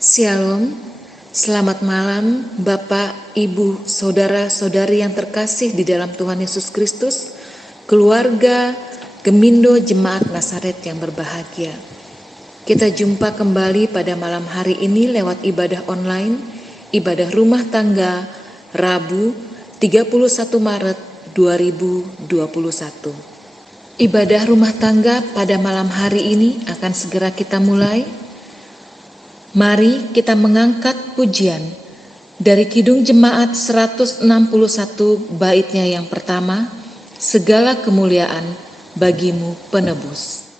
Shalom, selamat malam Bapak, Ibu, Saudara-saudari yang terkasih di dalam Tuhan Yesus Kristus, keluarga Gemindo Jemaat Nazaret yang berbahagia. Kita jumpa kembali pada malam hari ini lewat ibadah online, ibadah rumah tangga, Rabu 31 Maret 2021. Ibadah rumah tangga pada malam hari ini akan segera kita mulai. Mari kita mengangkat pujian dari Kidung Jemaat 161 baitnya yang pertama, segala kemuliaan bagimu penebus.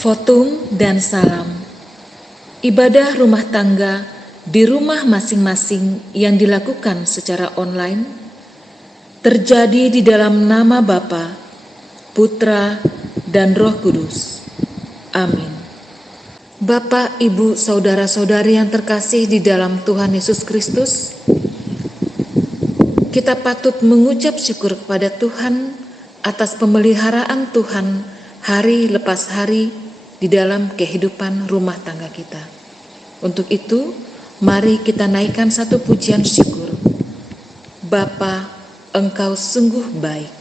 Votum dan salam. Ibadah rumah tangga di rumah masing-masing yang dilakukan secara online terjadi di dalam nama Bapa, Putra, dan Roh Kudus. Amin. Bapak, Ibu, Saudara-saudari yang terkasih di dalam Tuhan Yesus Kristus, kita patut mengucap syukur kepada Tuhan atas pemeliharaan Tuhan hari lepas hari di dalam kehidupan rumah tangga kita. Untuk itu, mari kita naikkan satu pujian syukur. Bapa, Engkau sungguh baik.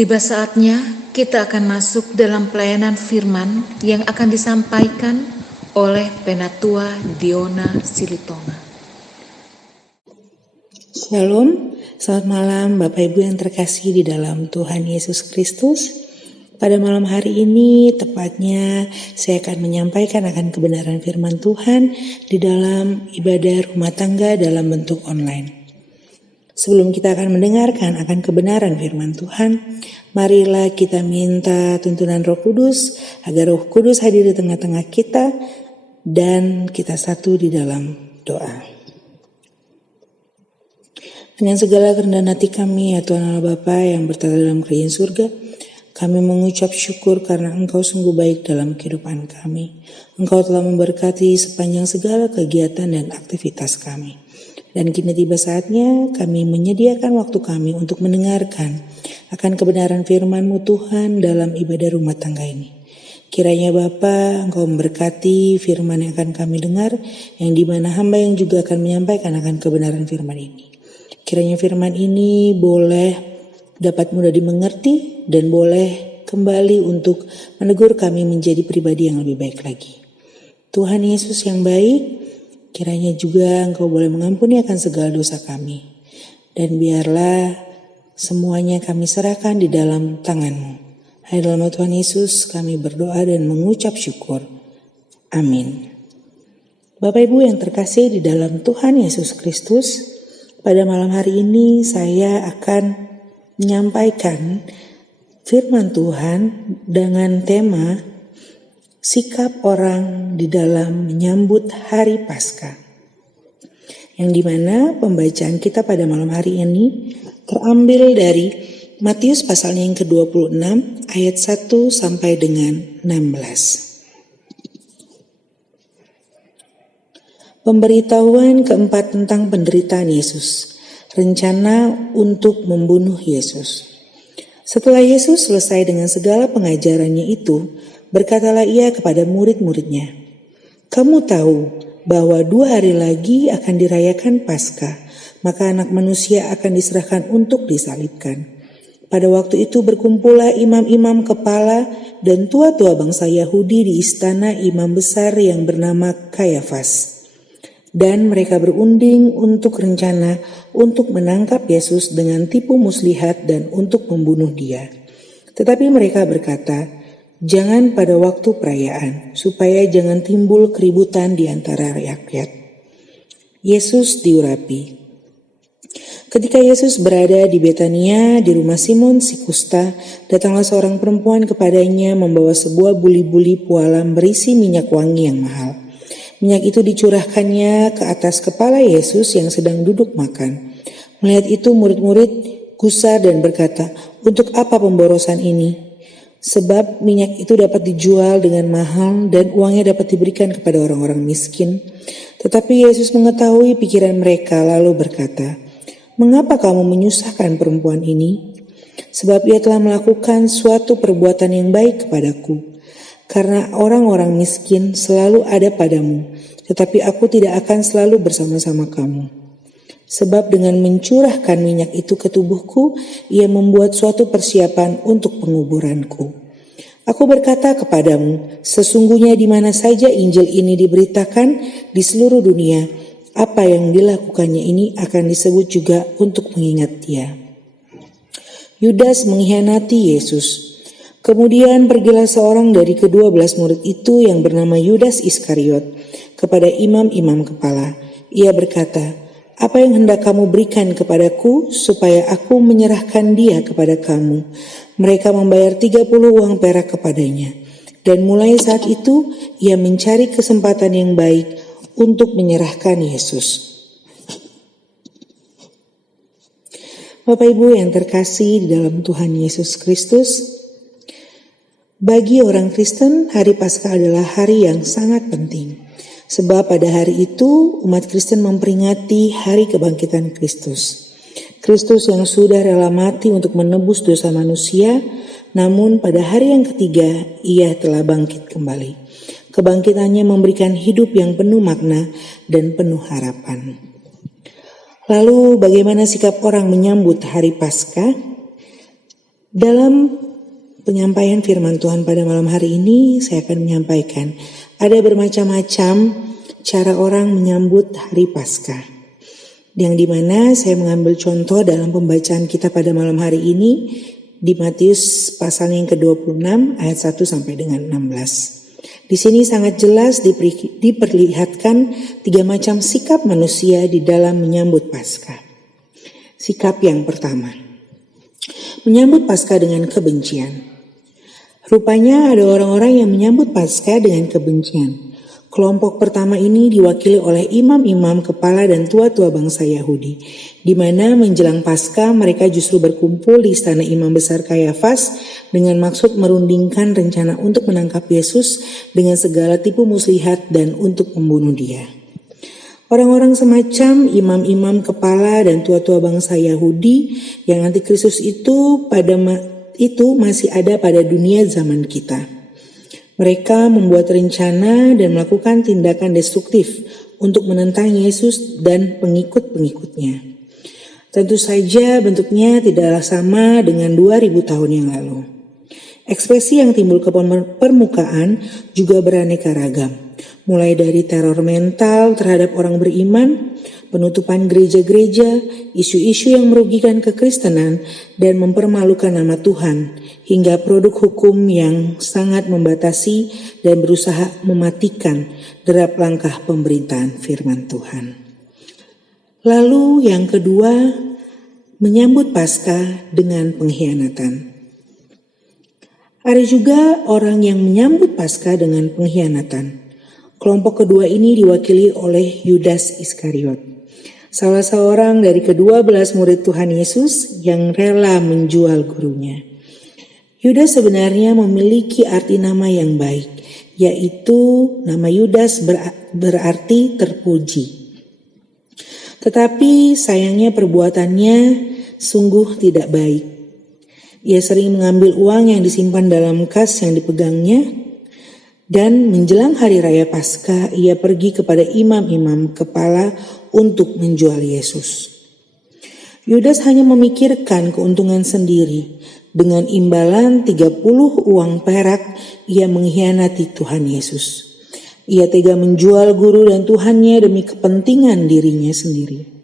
Tiba saatnya kita akan masuk dalam pelayanan firman yang akan disampaikan oleh Penatua Diona Silitonga. Shalom, selamat malam Bapak Ibu yang terkasih di dalam Tuhan Yesus Kristus. Pada malam hari ini tepatnya saya akan menyampaikan akan kebenaran firman Tuhan di dalam ibadah rumah tangga dalam bentuk online. Sebelum kita akan mendengarkan akan kebenaran firman Tuhan, marilah kita minta tuntunan Roh Kudus agar Roh Kudus hadir di tengah-tengah kita dan kita satu di dalam doa. Dengan segala kerendahan hati kami, ya Tuhan Allah Bapa yang bertata dalam kerajaan surga, kami mengucap syukur karena Engkau sungguh baik dalam kehidupan kami. Engkau telah memberkati sepanjang segala kegiatan dan aktivitas kami. Dan kini tiba saatnya kami menyediakan waktu kami untuk mendengarkan akan kebenaran firman-Mu Tuhan dalam ibadah rumah tangga ini. Kiranya Bapa, Engkau memberkati firman yang akan kami dengar, yang dimana hamba yang juga akan menyampaikan akan kebenaran firman ini. Kiranya firman ini boleh dapat mudah dimengerti dan boleh kembali untuk menegur kami menjadi pribadi yang lebih baik lagi. Tuhan Yesus yang baik, kiranya juga Engkau boleh mengampuni akan segala dosa kami. Dan biarlah semuanya kami serahkan di dalam tangan-Mu. Hanya dalam nama Tuhan Yesus kami berdoa dan mengucap syukur. Amin. Bapak Ibu yang terkasih di dalam Tuhan Yesus Kristus, pada malam hari ini saya akan menyampaikan firman Tuhan dengan tema sikap orang di dalam menyambut hari Paskah. Yang dimana pembacaan kita pada malam hari ini terambil dari Matius pasalnya yang ke-26 ayat 1 sampai dengan 16. Pemberitahuan keempat tentang penderitaan Yesus. Rencana untuk membunuh Yesus. Setelah Yesus selesai dengan segala pengajarannya itu, berkatalah ia kepada murid-muridnya, "Kamu tahu bahwa 2 hari lagi akan dirayakan Paskah, maka Anak Manusia akan diserahkan untuk disalibkan. Pada waktu itu berkumpullah imam-imam kepala dan tua-tua bangsa Yahudi di istana imam besar yang bernama Kayafas. Dan mereka berunding untuk rencana untuk menangkap Yesus dengan tipu muslihat dan untuk membunuh dia. Tetapi mereka berkata, 'Jangan pada waktu perayaan, supaya jangan timbul keributan di antara rakyat.' Yesus diurapi. Ketika Yesus berada di Betania di rumah Simon si kusta, datanglah seorang perempuan kepadanya membawa sebuah buli-buli pualam berisi minyak wangi yang mahal. Minyak itu dicurahkannya ke atas kepala Yesus yang sedang duduk makan. Melihat itu murid-murid gusar dan berkata, 'Untuk apa pemborosan ini? Sebab minyak itu dapat dijual dengan mahal dan uangnya dapat diberikan kepada orang-orang miskin.' Tetapi Yesus mengetahui pikiran mereka lalu berkata, 'Mengapa kamu menyusahkan perempuan ini? Sebab ia telah melakukan suatu perbuatan yang baik kepadaku. Karena orang-orang miskin selalu ada padamu, tetapi aku tidak akan selalu bersama-sama kamu. Sebab dengan mencurahkan minyak itu ke tubuhku, ia membuat suatu persiapan untuk penguburanku. Aku berkata kepadamu, sesungguhnya di mana saja Injil ini diberitakan di seluruh dunia, apa yang dilakukannya ini akan disebut juga untuk mengingat dia.' Yudas mengkhianati Yesus. Kemudian pergilah seorang dari ke-12 murid itu yang bernama Yudas Iskariot kepada imam-imam kepala. Ia berkata, 'Apa yang hendak kamu berikan kepadaku supaya aku menyerahkan dia kepada kamu?' Mereka membayar 30 uang perak kepadanya. Dan mulai saat itu ia mencari kesempatan yang baik untuk menyerahkan Yesus. Bapak Ibu yang terkasih di dalam Tuhan Yesus Kristus, bagi orang Kristen, hari Paskah adalah hari yang sangat penting. Sebab pada hari itu umat Kristen memperingati hari kebangkitan Kristus. Kristus yang sudah rela mati untuk menebus dosa manusia, namun pada hari yang ketiga ia telah bangkit kembali. Kebangkitannya memberikan hidup yang penuh makna dan penuh harapan. Lalu bagaimana sikap orang menyambut hari Paskah? Dalam penyampaian firman Tuhan pada malam hari ini saya akan menyampaikan ada bermacam-macam cara orang menyambut hari Paskah. Yang dimana saya mengambil contoh dalam pembacaan kita pada malam hari ini di Matius pasal yang ke-26 ayat 1 sampai dengan 16. Di sini sangat jelas diperlihatkan 3 macam sikap manusia di dalam menyambut Paskah. Sikap yang pertama, menyambut Paskah dengan kebencian. Rupanya ada orang-orang yang menyambut Paskah dengan kebencian. Kelompok pertama ini diwakili oleh imam-imam kepala dan tua-tua bangsa Yahudi, di mana menjelang Paskah mereka justru berkumpul di istana imam besar Kayafas dengan maksud merundingkan rencana untuk menangkap Yesus dengan segala tipu muslihat dan untuk membunuh dia. Orang-orang semacam imam-imam kepala dan tua-tua bangsa Yahudi yang antikristus itu masih ada pada dunia zaman kita. Mereka membuat rencana dan melakukan tindakan destruktif untuk menentang Yesus dan pengikut-pengikutnya. Tentu saja bentuknya tidaklah sama dengan 2000 tahun yang lalu. Ekspresi yang timbul ke permukaan juga beraneka ragam, mulai dari teror mental terhadap orang beriman, penutupan gereja-gereja, isu-isu yang merugikan kekristenan dan mempermalukan nama Tuhan, hingga produk hukum yang sangat membatasi dan berusaha mematikan derap langkah pemberitaan firman Tuhan. Lalu yang kedua, menyambut Paskah dengan pengkhianatan. Ada juga orang yang menyambut Paskah dengan pengkhianatan. Kelompok kedua ini diwakili oleh Yudas Iskariot, salah seorang dari ke-12 murid Tuhan Yesus yang rela menjual gurunya. Yudas sebenarnya memiliki arti nama yang baik, yaitu nama Yudas berarti terpuji. Tetapi sayangnya perbuatannya sungguh tidak baik. Ia sering mengambil uang yang disimpan dalam kas yang dipegangnya, dan menjelang hari raya Paskah ia pergi kepada imam-imam kepala untuk menjual Yesus. Yudas hanya memikirkan keuntungan sendiri. Dengan imbalan 30 uang perak ia mengkhianati Tuhan Yesus. Ia tega menjual guru dan Tuhannya demi kepentingan dirinya sendiri.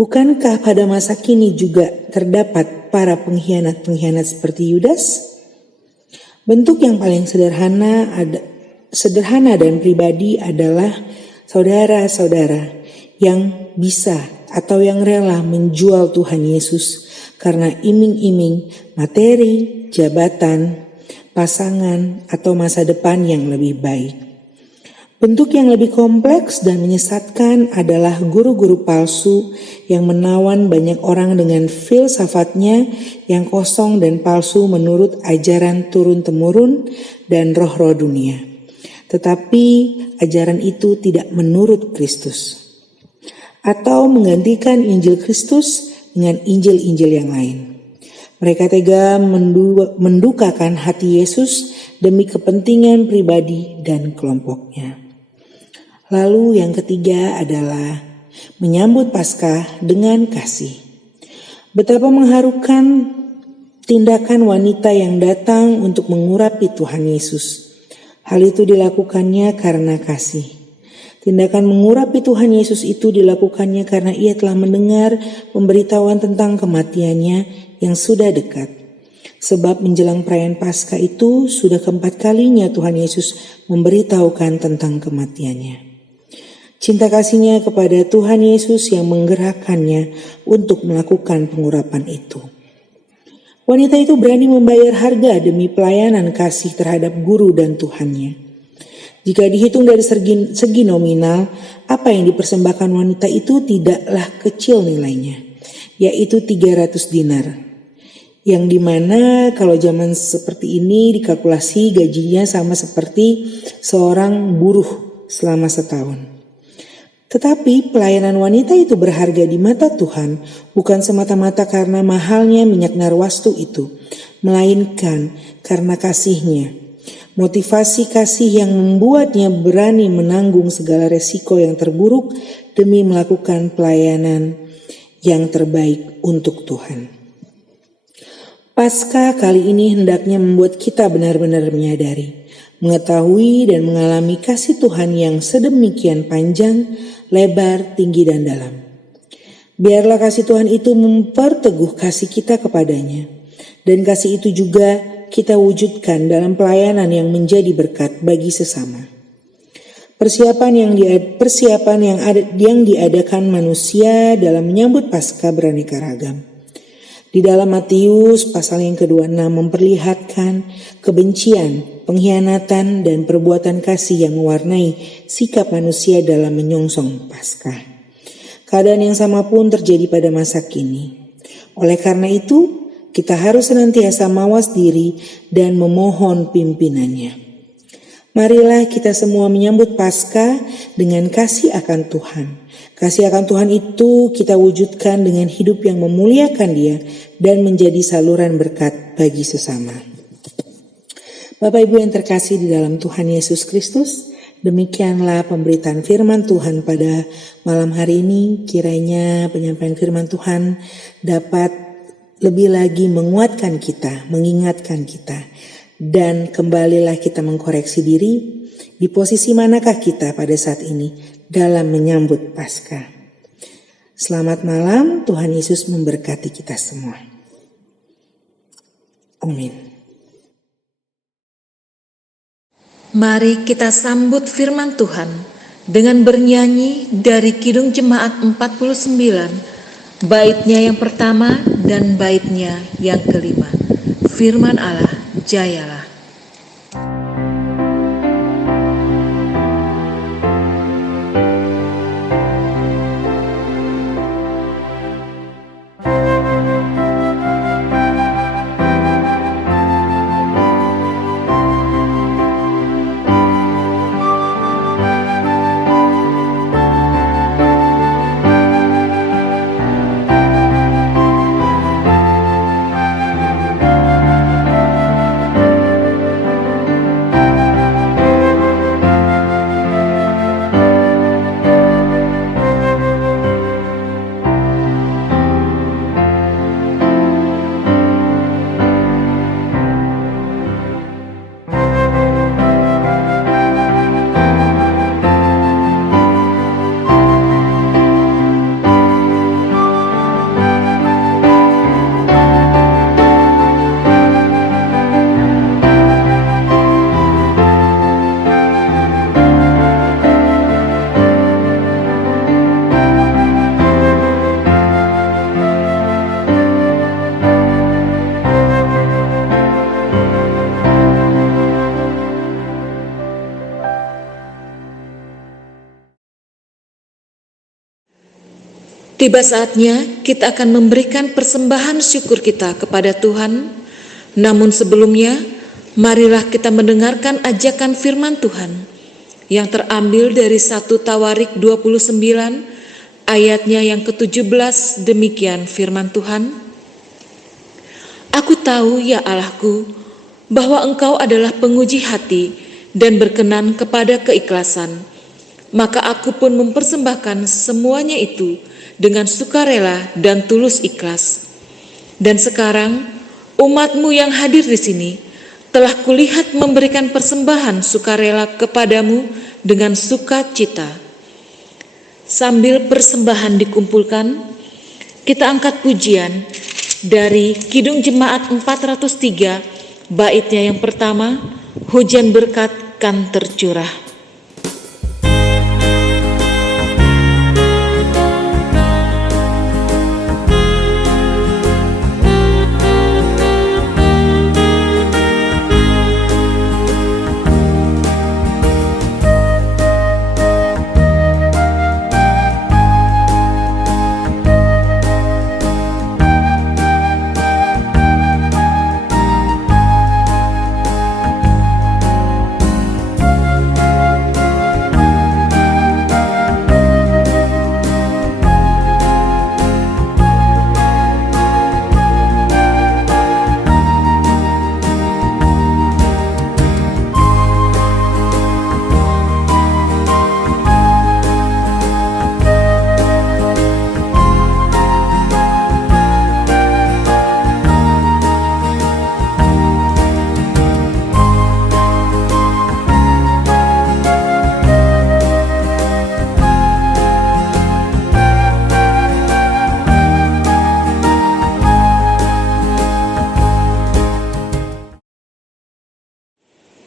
Bukankah pada masa kini juga terdapat para pengkhianat-pengkhianat seperti Yudas? Bentuk yang paling sederhana dan pribadi adalah saudara-saudara yang bisa atau yang rela menjual Tuhan Yesus karena iming-iming materi, jabatan, pasangan, atau masa depan yang lebih baik. Bentuk yang lebih kompleks dan menyesatkan adalah guru-guru palsu yang menawan banyak orang dengan filsafatnya yang kosong dan palsu menurut ajaran turun-temurun dan roh-roh dunia. Tetapi ajaran itu tidak menurut Kristus, atau menggantikan Injil Kristus dengan Injil-Injil yang lain. Mereka tega mendukakan hati Yesus demi kepentingan pribadi dan kelompoknya. Lalu yang ketiga adalah menyambut Paskah dengan kasih. Betapa mengharukan tindakan wanita yang datang untuk mengurapi Tuhan Yesus. Hal itu dilakukannya karena kasih. Tindakan mengurapi Tuhan Yesus itu dilakukannya karena ia telah mendengar pemberitahuan tentang kematiannya yang sudah dekat. Sebab menjelang perayaan Paskah itu sudah keempat kalinya Tuhan Yesus memberitahukan tentang kematiannya. Cinta kasihnya kepada Tuhan Yesus yang menggerakkannya untuk melakukan pengurapan itu. Wanita itu berani membayar harga demi pelayanan kasih terhadap guru dan Tuhannya. Jika dihitung dari segi nominal, apa yang dipersembahkan wanita itu tidaklah kecil nilainya, yaitu 300 dinar. Yang dimana kalau zaman seperti ini dikalkulasi gajinya sama seperti seorang buruh selama setahun. Tetapi pelayanan wanita itu berharga di mata Tuhan bukan semata-mata karena mahalnya minyak narwastu itu, melainkan karena kasihnya. Motivasi kasih yang membuatnya berani menanggung segala resiko yang terburuk demi melakukan pelayanan yang terbaik untuk Tuhan. Paskah kali ini hendaknya membuat kita benar-benar menyadari, mengetahui dan mengalami kasih Tuhan yang sedemikian panjang, lebar, tinggi, dan dalam. Biarlah kasih Tuhan itu memperteguh kasih kita kepadanya, dan kasih itu juga kita wujudkan dalam pelayanan yang menjadi berkat bagi sesama. Persiapan yang diadakan manusia dalam menyambut Paskah beraneka ragam. Di dalam Matius pasal yang ke-26 memperlihatkan kebencian, pengkhianatan, dan perbuatan kasih yang mewarnai sikap manusia dalam menyongsong Paskah. Keadaan yang sama pun terjadi pada masa kini. Oleh karena itu, kita harus senantiasa mawas diri dan memohon pimpinannya. Marilah kita semua menyambut Paskah dengan kasih akan Tuhan. Kasih akan Tuhan itu kita wujudkan dengan hidup yang memuliakan Dia dan menjadi saluran berkat bagi sesama. Bapak Ibu yang terkasih di dalam Tuhan Yesus Kristus, demikianlah pemberitaan firman Tuhan pada malam hari ini. Kiranya penyampaian firman Tuhan dapat lebih lagi menguatkan kita, mengingatkan kita. Dan kembalilah kita mengkoreksi diri, di posisi manakah kita pada saat ini dalam menyambut Paskah. Selamat malam, Tuhan Yesus memberkati kita semua. Amin. Mari kita sambut firman Tuhan dengan bernyanyi dari Kidung Jemaat 49, baitnya yang pertama dan baitnya yang kelima. Firman Allah, jayalah. Tiba saatnya kita akan memberikan persembahan syukur kita kepada Tuhan. Namun sebelumnya, marilah kita mendengarkan ajakan firman Tuhan yang terambil dari 1 Tawarik 29 ayatnya yang ke-17. Demikian firman Tuhan. Aku tahu ya Allahku, bahwa Engkau adalah penguji hati dan berkenan kepada keikhlasan. Maka aku pun mempersembahkan semuanya itu dengan sukarela dan tulus ikhlas. Dan sekarang umat-Mu yang hadir di sini telah kulihat memberikan persembahan sukarela kepadamu dengan sukacita. Sambil persembahan dikumpulkan, kita angkat pujian dari Kidung Jemaat 403, baitnya yang pertama, hujan berkat kan tercurah.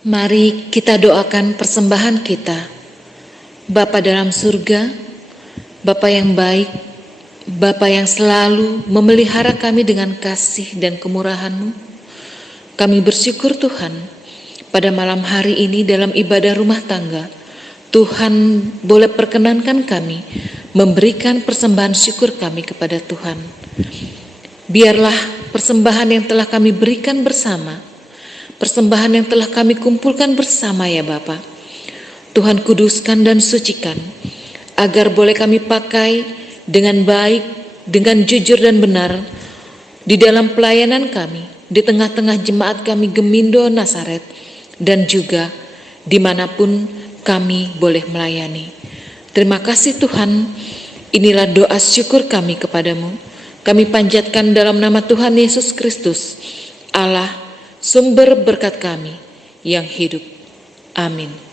Mari kita doakan persembahan kita. Bapa dalam surga, Bapa yang baik, Bapa yang selalu memelihara kami dengan kasih dan kemurahan-Mu, kami bersyukur Tuhan, pada malam hari ini dalam ibadah rumah tangga, Tuhan boleh perkenankan kami memberikan persembahan syukur kami kepada Tuhan. Biarlah persembahan yang telah kami berikan bersama, persembahan yang telah kami kumpulkan bersama ya Bapa, Tuhan kuduskan dan sucikan, agar boleh kami pakai dengan baik, dengan jujur dan benar, di dalam pelayanan kami, di tengah-tengah jemaat kami Gemindo Nasaret, dan juga dimanapun kami boleh melayani. Terima kasih Tuhan, inilah doa syukur kami kepadamu. Kami panjatkan dalam nama Tuhan Yesus Kristus, Allah, sumber berkat kami yang hidup. Amin.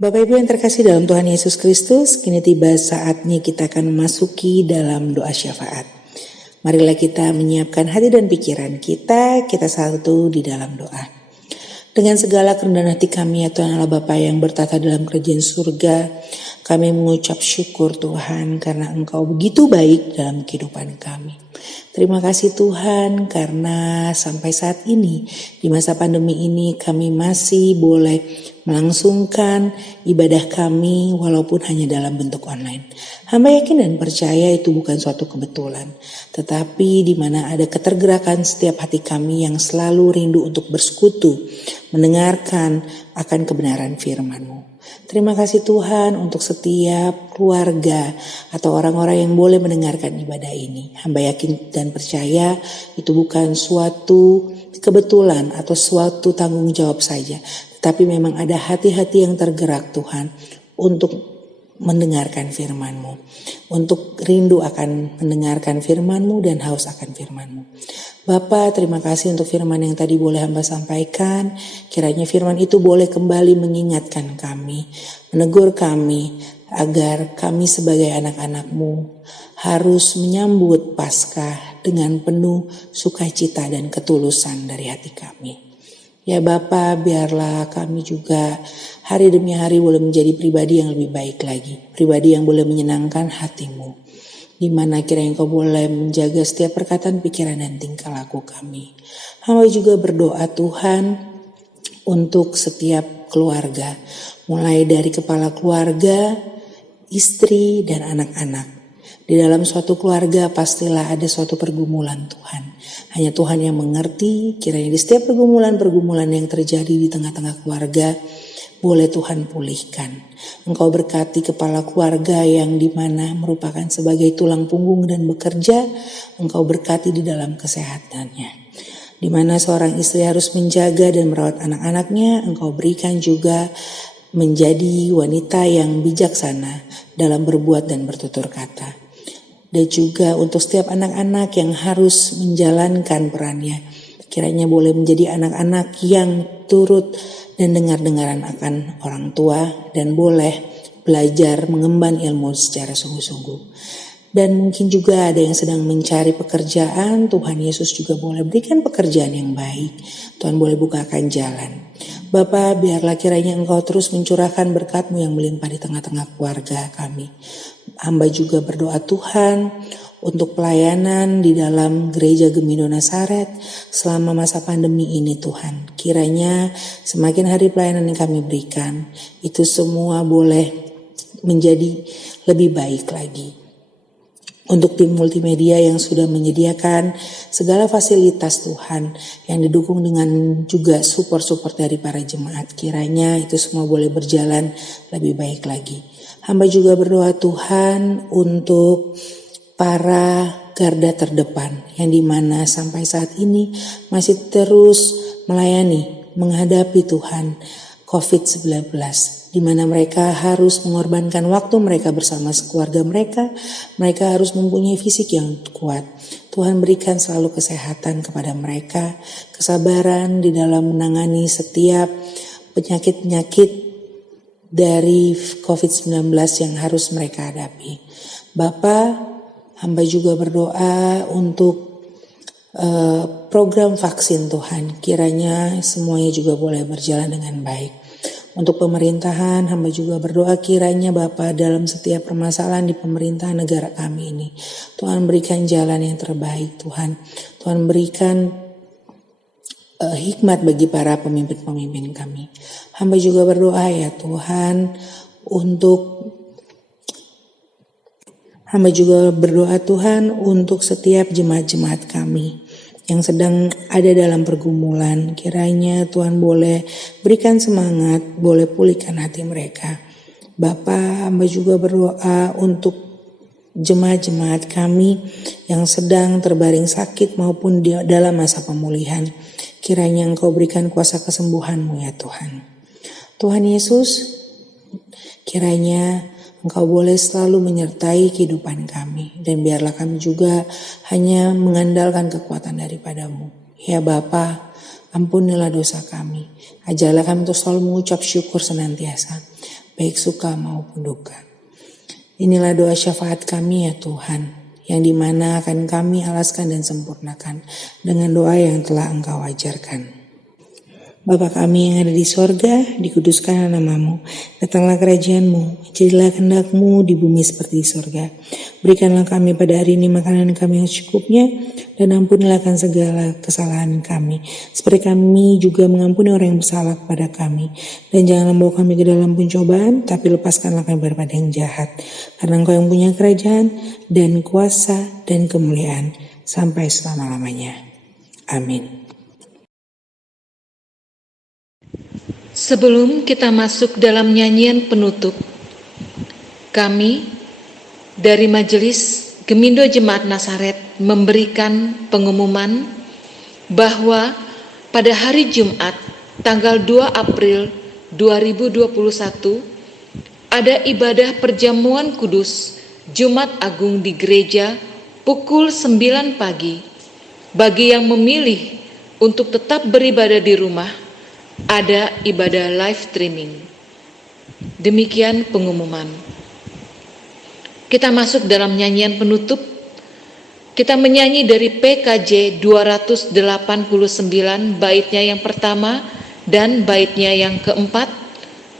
Bapak Ibu yang terkasih dalam Tuhan Yesus Kristus, kini tiba saatnya kita akan memasuki dalam doa syafaat. Marilah kita menyiapkan hati dan pikiran kita satu di dalam doa. Dengan segala kerendahan hati kami ya Tuhan Allah Bapa yang bertata dalam kerajaan surga, kami mengucap syukur Tuhan karena Engkau begitu baik dalam kehidupan kami. Terima kasih Tuhan karena sampai saat ini di masa pandemi ini kami masih boleh melangsungkan ibadah kami walaupun hanya dalam bentuk online. Hamba yakin dan percaya itu bukan suatu kebetulan, tetapi di mana ada ketergerakan setiap hati kami yang selalu rindu untuk bersekutu, mendengarkan akan kebenaran firman-Mu. Terima kasih Tuhan untuk setiap keluarga atau orang-orang yang boleh mendengarkan ibadah ini. Hamba yakin dan percaya itu bukan suatu kebetulan atau suatu tanggung jawab saja, tetapi memang ada hati-hati yang tergerak Tuhan untuk mendengarkan firman-Mu, untuk rindu akan mendengarkan firman-Mu dan haus akan firman-Mu. Bapa, terima kasih untuk firman yang tadi boleh hamba sampaikan. Kiranya firman itu boleh kembali mengingatkan kami, menegur kami, agar kami sebagai anak-anak-Mu harus menyambut Paskah dengan penuh sukacita dan ketulusan dari hati kami. Ya Bapa, biarlah kami juga hari demi hari boleh menjadi pribadi yang lebih baik lagi. Pribadi yang boleh menyenangkan hati-Mu. Di mana kiranya Engkau boleh menjaga setiap perkataan, pikiran, dan tingkah laku kami. Hamba juga berdoa Tuhan untuk setiap keluarga. Mulai dari kepala keluarga, istri, dan anak-anak. Di dalam suatu keluarga pastilah ada suatu pergumulan Tuhan. Hanya Tuhan yang mengerti, kiranya di setiap pergumulan-pergumulan yang terjadi di tengah-tengah keluarga, boleh Tuhan pulihkan. Engkau berkati kepala keluarga yang dimana merupakan sebagai tulang punggung dan bekerja, Engkau berkati di dalam kesehatannya. Di mana seorang istri harus menjaga dan merawat anak-anaknya, Engkau berikan juga menjadi wanita yang bijaksana dalam berbuat dan bertutur kata. Dan juga untuk setiap anak-anak yang harus menjalankan perannya, kiranya boleh menjadi anak-anak yang turut dan dengar-dengaran akan orang tua dan boleh belajar mengemban ilmu secara sungguh-sungguh. Dan mungkin juga ada yang sedang mencari pekerjaan, Tuhan Yesus juga boleh berikan pekerjaan yang baik. Tuhan boleh bukakan jalan. Bapa, biarlah kiranya Engkau terus mencurahkan berkat-Mu yang melimpah di tengah-tengah keluarga kami. Hamba juga berdoa Tuhan untuk pelayanan di dalam gereja Gemindo Nazaret selama masa pandemi ini Tuhan. Kiranya semakin hari pelayanan yang kami berikan, itu semua boleh menjadi lebih baik lagi. Untuk tim multimedia yang sudah menyediakan segala fasilitas Tuhan yang didukung dengan juga support dari para jemaat. Kiranya itu semua boleh berjalan lebih baik lagi. Hamba juga berdoa Tuhan untuk para garda terdepan yang dimana sampai saat ini masih terus melayani, menghadapi Tuhan COVID-19. Di mana mereka harus mengorbankan waktu mereka bersama keluarga mereka harus mempunyai fisik yang kuat. Tuhan berikan selalu kesehatan kepada mereka, kesabaran di dalam menangani setiap penyakit-penyakit dari COVID-19 yang harus mereka hadapi. Bapa, hamba juga berdoa untuk program vaksin Tuhan. Kiranya semuanya juga boleh berjalan dengan baik. Untuk pemerintahan, hamba juga berdoa kiranya Bapa dalam setiap permasalahan di pemerintahan negara kami ini, Tuhan berikan jalan yang terbaik Tuhan. Tuhan berikan hikmat bagi para pemimpin-pemimpin kami. Hamba juga berdoa ya Tuhan untuk setiap jemaat-jemaat kami yang sedang ada dalam pergumulan. Kiranya Tuhan boleh berikan semangat, boleh pulihkan hati mereka. Bapa, hamba juga berdoa untuk jemaat-jemaat kami yang sedang terbaring sakit maupun dalam masa pemulihan. Kiranya Engkau berikan kuasa kesembuhan-Mu ya Tuhan. Tuhan Yesus, kiranya Engkau boleh selalu menyertai kehidupan kami. Dan biarlah kami juga hanya mengandalkan kekuatan daripada-Mu. Ya Bapa, ampunilah dosa kami. Ajarlah kami untuk selalu mengucap syukur senantiasa. baik suka maupun duka. Inilah doa syafaat kami ya Tuhan, yang dimana akan kami alaskan dan sempurnakan dengan doa yang telah Engkau ajarkan. Bapa kami yang ada di sorga, dikuduskanlah namamu, datanglah kerajaan-Mu, jadilah kehendak-Mu di bumi seperti di sorga. Berikanlah kami pada hari ini makanan kami yang secukupnya, dan ampunilah akan segala kesalahan kami, seperti kami juga mengampuni orang yang bersalah kepada kami. Dan janganlah membawa kami ke dalam pencobaan, tapi lepaskanlah kami daripada yang jahat. Karena Engkau yang punya kerajaan, dan kuasa, dan kemuliaan, sampai selama-lamanya. Amin. Sebelum kita masuk dalam nyanyian penutup, kami dari Majelis Gemindo Jemaat Nazaret memberikan pengumuman bahwa pada hari Jumat tanggal 2 April 2021 ada ibadah perjamuan kudus Jumat Agung di gereja pukul 9 pagi. Bagi yang memilih untuk tetap beribadah di rumah, ada ibadah live streaming. Demikian pengumuman. Kita masuk dalam nyanyian penutup. Kita menyanyi dari PKJ 289 baitnya yang pertama dan baitnya yang keempat,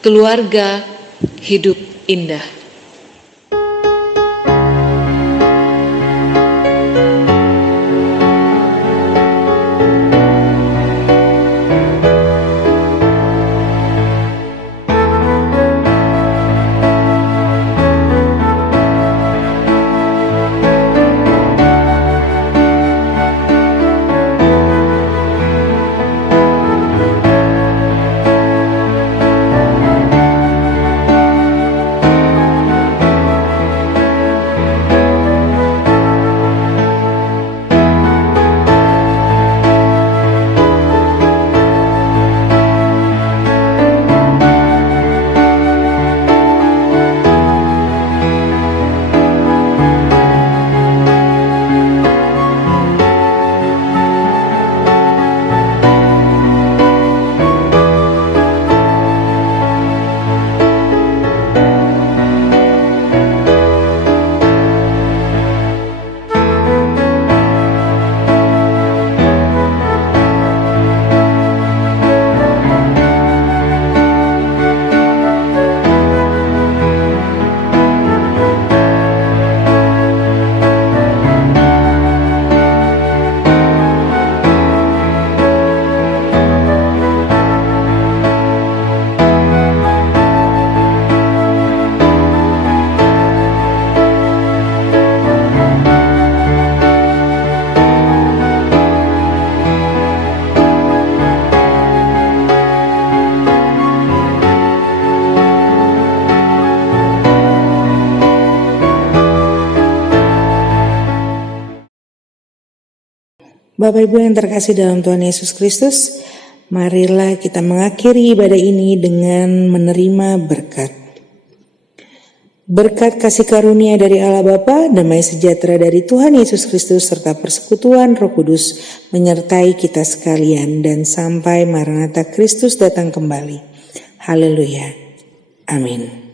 Keluarga Hidup Indah. Bapak Ibu yang terkasih dalam Tuhan Yesus Kristus, marilah kita mengakhiri ibadah ini dengan menerima berkat. Berkat kasih karunia dari Allah Bapa, damai sejahtera dari Tuhan Yesus Kristus, serta persekutuan Roh Kudus menyertai kita sekalian dan sampai Maranatha Kristus datang kembali. Haleluya. Amin.